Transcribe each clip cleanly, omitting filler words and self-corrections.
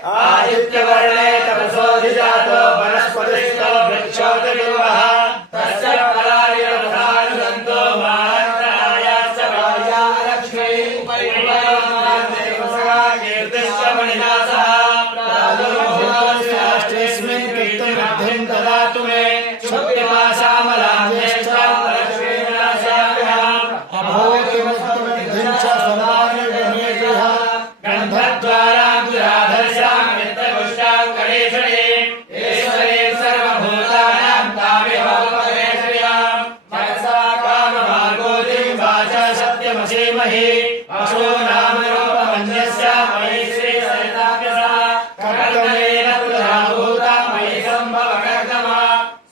आदित्यवर्णे तपसोऽधिजातो वनस्पतिस्थो वृक्षोऽतिर्वः तस्य फलानिरवधानुगन्तो मानन्तरायाश्च वाया लक्ष्मी उपरिपरिमानदेवसः कीर्तिश्च मणिनाथः प्रादुर्भूतस्मिन् कीर्तिवृद्धिं ददातु मे शुक्तिमासामलान्यश्च लक्ष्मीनाशाभ्याम् अभूतिमस्तवृद्धिं च समानिर्गणेभ्यः गन्धद्वारां दुराधर्षां नित्यपुष्टां गणेशणे ईश्वरे सर्वभूतानां तामिहोपवेशयां मनसा कामभागोतिं वाचा सत्यमसीमहि अशो नाम रूपमन्यस्य मयि श्रीसरिताभ्यसः कर्तमेन पुनराभूता मयि सम्भव कर्तमा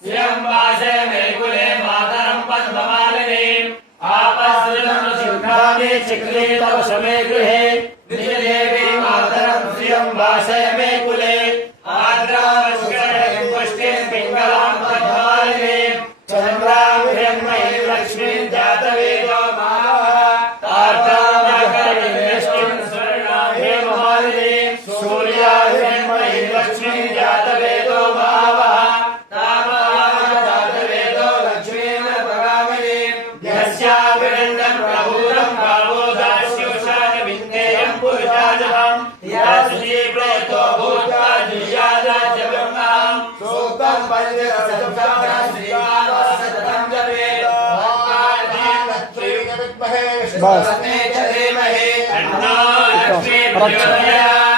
श्रियं वासे मे कुले मातरं पद्ममालिनीम् आपसृतं शुद्धानि चिक्ले तव शमे गृहे निजदेवी मातरं श्रियं वासे मे कुले आद्रावस्करं पुष्टिं पिङ्गलां पद्ममालिनीं चन्द्रां हिरण्मयीं लक्ष्मीं जातवेदो मानवः तार्तां स्वर्णां हेममालिनीं सूर्या हिरण्मयीं लक्ष्मीं जातवेदो मानवः जातवेदो लक्ष्मीं प्रगामिनीं यस्याभिरण्यं प्रभूतं भावो दास्योषाय विन्देयं पुरुषाजहं यासुजी प्रेतो भूत्वा जुयादाज्यब्रह्मं सूक्तं पञ्चरसं श्रीमानसततं जपेत् लक्ष्मी विद्महे विष्णुपत्नी च धीमहि तन्नो लक्ष्मी प्रचोदयात्।